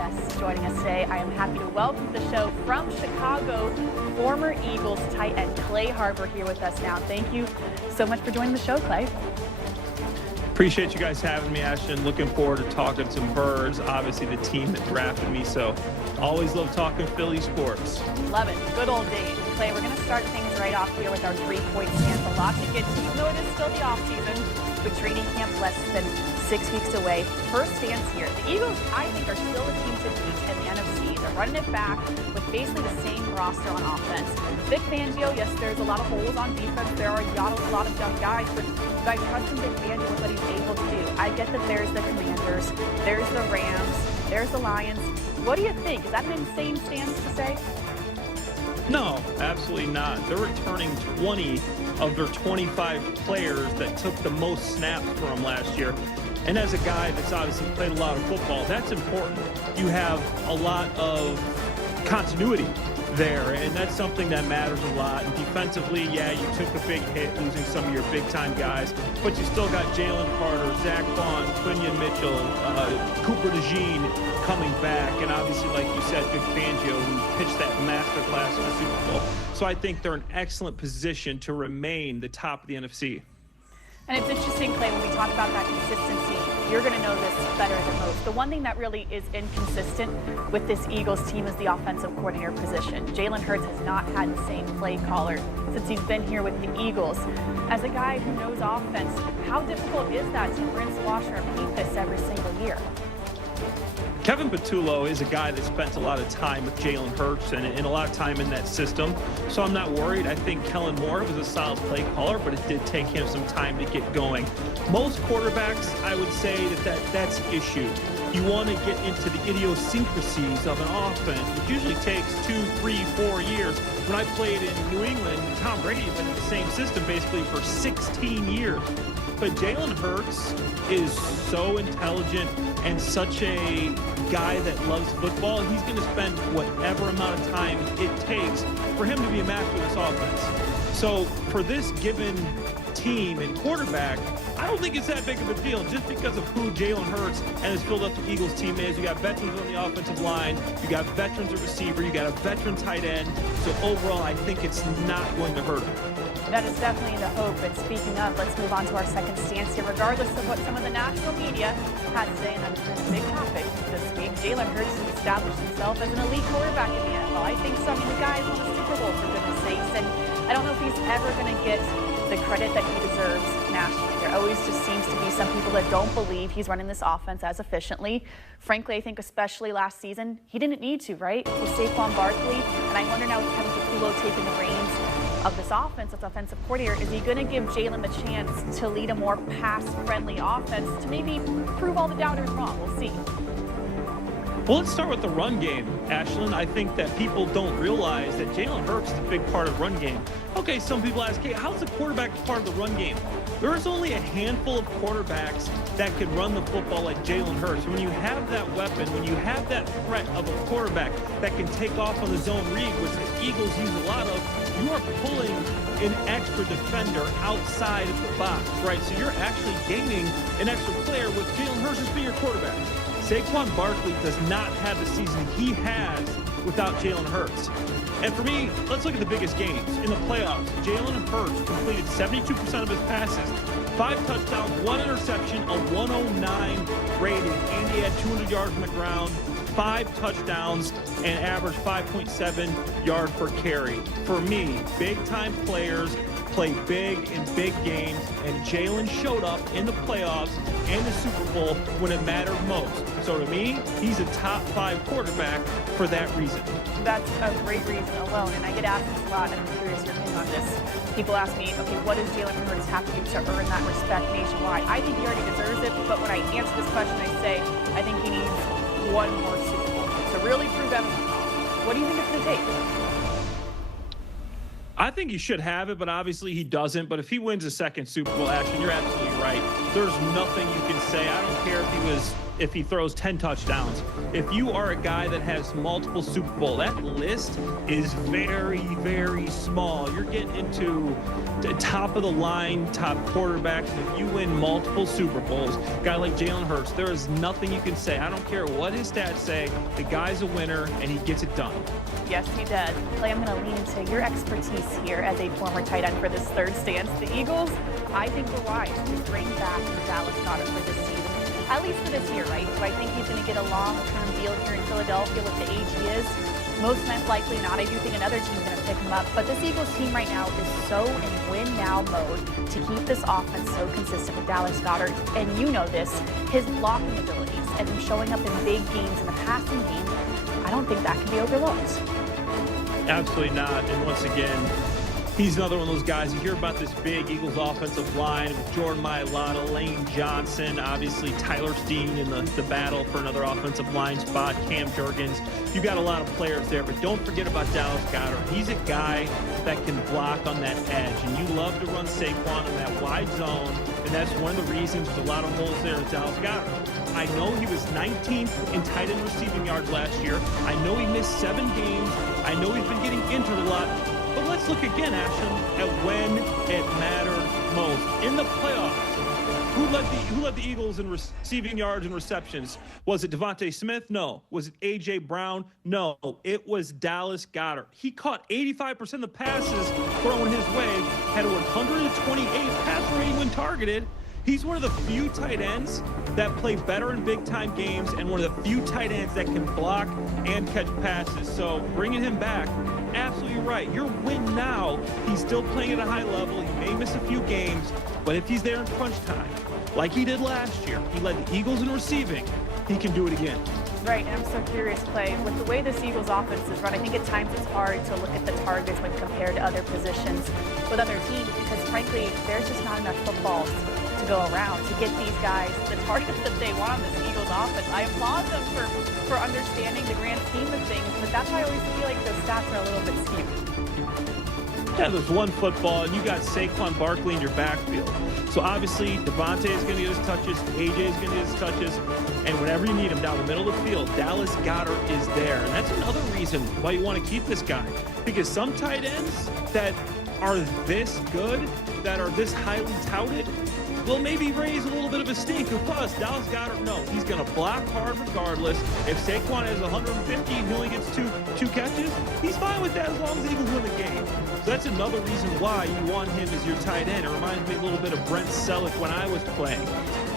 guests joining us today. I am happy to welcome to the show from Chicago, former Eagles tight end Clay Harbor here with us now. Thank you so much for joining the show, Clay. Appreciate you guys having me, Ashton. Looking forward to talking some Birds, obviously the team that drafted me, so always love talking Philly sports. Love it. Good old days. Clay, we're going to start things right off here with our three-point stance. A lot to get to, even though it is still the offseason, with training camp less than 6 weeks away. First stance here. The Eagles, I think, are still a team to beat in the NFC. They're running it back with basically the same roster on offense. Vic Fangio, yes, there's a lot of holes on defense. There are a lot of young guys, but I trust in Vic Fangio with what he's able to do. I get that there's the Commanders, there's the Rams, there's the Lions. What do you think? Is that an insane stance to say? No, absolutely not. They're returning 20 of their 25 players that took the most snaps from last year. And as a guy that's obviously played a lot of football, that's important. You have a lot of continuity there, and that's something that matters a lot. And defensively, yeah, you took a big hit losing some of your big-time guys, but you still got Jalen Carter, Zach Vaughn, Quinion Mitchell, Cooper DeJean coming back, and obviously, like you said, Vic Fangio, who pitched that masterclass in the Super Bowl. So I think they're in excellent position to remain the top of the NFC. And it's interesting, Clay, when we talk about that consistency, you're going to know this better than most. The one thing that really is inconsistent with this Eagles team is the offensive coordinator position. Jalen Hurts has not had the same play caller since he's been here with the Eagles. As a guy who knows offense, how difficult is that to rinse, wash, and repeat this every single year? Kevin Patullo is a guy that spent a lot of time with Jalen Hurts and a lot of time in that system, so I'm not worried. I think Kellen Moore was a solid play caller, but it did take him some time to get going. Most quarterbacks, I would say that's the issue. You want to get into the idiosyncrasies of an offense, which usually takes 2, 3, 4 years. When I played in New England, Tom Brady had been in the same system basically for 16 years. But Jalen Hurts is so intelligent and such a guy that loves football. He's going to spend whatever amount of time it takes for him to be a master of this offense. So for this given team and quarterback, I don't think it's that big of a deal just because of who Jalen Hurts and his filled up the Eagles team is. You got veterans on the offensive line, you got veterans at receiver, you got a veteran tight end. So overall, I think it's not going to hurt him. That is definitely the hope. And speaking of, let's move on to our second stance here. Regardless of what some of the national media had to say, and that's been a big topic this week, Jalen Hurts has established himself as an elite quarterback in the NFL. I think so. I mean, the guy won a Super Bowl, for goodness sakes, and I don't know if he's ever going to get the credit that he deserves nationally. There always just seems to be some people that don't believe he's running this offense as efficiently. Frankly, I think especially last season, he didn't need to, right? With Saquon Barkley, and I wonder now with Kevin Patullo taking the reins of this offense as offensive coordinator, is he going to give Jalen the chance to lead a more pass-friendly offense to maybe prove all the doubters wrong? We'll see. Well, let's start with the run game, Ashlyn. I think that people don't realize that Jalen Hurts is a big part of run game. Okay, some people ask, hey, how's the quarterback part of the run game? There is only a handful of quarterbacks that can run the football like Jalen Hurts. When you have that weapon, when you have that threat of a quarterback that can take off on the zone read, which the Eagles use a lot of, you are pulling an extra defender outside of the box, right? So you're actually gaining an extra player with Jalen Hurts as being your quarterback. Saquon Barkley does not have the season he has without Jalen Hurts. And for me, let's look at the biggest games. In the playoffs, Jalen Hurts completed 72% of his passes, 5 touchdowns, 1 interception, a 109 rating, and he had 200 yards on the ground, 5 touchdowns, and averaged 5.7 yards per carry. For me, big-time players play big in big games, and Jalen showed up in the playoffs and the Super Bowl when it mattered most. So to me, he's a top 5 quarterback for that reason. That's a great reason alone, and I get asked this a lot, and I'm curious your opinion on this. People ask me, okay, what does Jalen Hurts have to do to earn that respect nationwide? I think he already deserves it, but when I answer this question, I say, I think he needs one more Super Bowl to really prove everything wrong. What do you think it's going to take? I think he should have it, but obviously he doesn't. But if he wins a second Super Bowl, Ashton, you're absolutely right. There's nothing you can say. I don't care if he was if he throws 10 touchdowns. If you are a guy that has multiple Super Bowl, that list is very, very small. You're getting into the top of the line, top quarterbacks. If you win multiple Super Bowls, a guy like Jalen Hurts, there is nothing you can say. I don't care what his stats say. The guy's a winner, and he gets it done. Yes, he does. Clay, I'm going to lean into your expertise here as a former tight end for this third stance. The Eagles, I think we're wise to bring back Dallas Goedert for this season. At least for this year, right? Do I think he's going to get a long-term deal here in Philadelphia with the age he is? Most times likely not. I do think another team's going to pick him up. But this Eagles team right now is so in win-now mode to keep this offense so consistent with Dallas Goedert. And you know this, his blocking abilities and him showing up in big games in the passing game, I don't think that can be overlooked. Absolutely not. And once again, he's another one of those guys. You hear about this big Eagles offensive line with Jordan Mailata, Lane Johnson, obviously Tyler Steen in the battle for another offensive line spot, Cam Jurgens. You got a lot of players there, but don't forget about Dallas Goedert. He's a guy that can block on that edge, and you love to run Saquon in that wide zone, and that's one of the reasons there's a lot of holes there with Dallas Goedert. I know he was 19th in tight end receiving yards last year. I know he missed 7 games. I know he's been getting injured a lot. But let's look again, Ashton, at when it mattered most. In the playoffs, who led the Eagles in receiving yards and receptions? Was it Devontae Smith? No. Was it A.J. Brown? No. It was Dallas Goedert. He caught 85% of the passes thrown his way, had a 128 pass rating when targeted. He's one of the few tight ends that play better in big-time games and one of the few tight ends that can block and catch passes. So bringing him back, absolutely right. Your win now, he's still playing at a high level. He may miss a few games, but if he's there in crunch time, like he did last year, he led the Eagles in receiving, he can do it again. Right, and I'm so curious, Clay, with the way this Eagles offense is run, I think at times it's hard to look at the targets when compared to other positions with other teams because, frankly, there's just not enough footballs to go around to get these guys the targets that they want on this Eagles offense. I applaud them for understanding the grand scheme of things, but that's why I always feel like those stats are a little bit skewed. Yeah, there's one football, and you got Saquon Barkley in your backfield. So obviously, Devontae is going to get his touches, AJ is going to get his touches, and whenever you need him down the middle of the field, Dallas Goedert is there. And that's another reason why you want to keep this guy. Because some tight ends that are this good, that are this highly touted, will maybe raise a little bit of a stink. Plus, Dallas Goedert, no, he's going to block hard regardless. If Saquon has 150 and he only gets two catches, he's fine with that as long as the Eagles win the game. So that's another reason why you want him as your tight end. It reminds me a little bit of Brent Selleck when I was playing.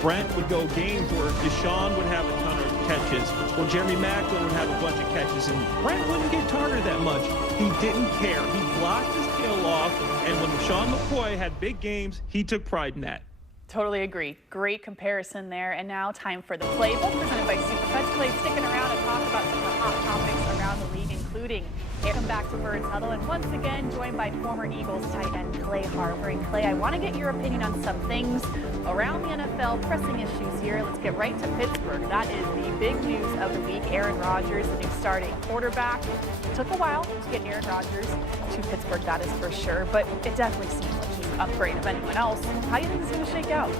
Brent would go games where Deshaun would have a ton of catches, or Jeremy Maclin would have a bunch of catches, and Brent wouldn't get targeted that much. He didn't care. He blocked his tail off, and when Sean McCoy had big games, he took pride in that. Totally agree. Great comparison there. And now time for the playbook presented by Superpets. Clay, sticking around to talk about some of the hot topics around the league, including come back to Birds Huddle, and once again joined by former Eagles tight end Clay Harbor. And Clay, I want to get your opinion on some things around the NFL, pressing issues here. Let's get right to Pittsburgh. That is the big news of the week. Aaron Rodgers, the new starting quarterback. It took a while to get Aaron Rodgers to Pittsburgh, that is for sure, but it definitely seems like he's an upgrade of anyone else. How do you think this is going to shake out?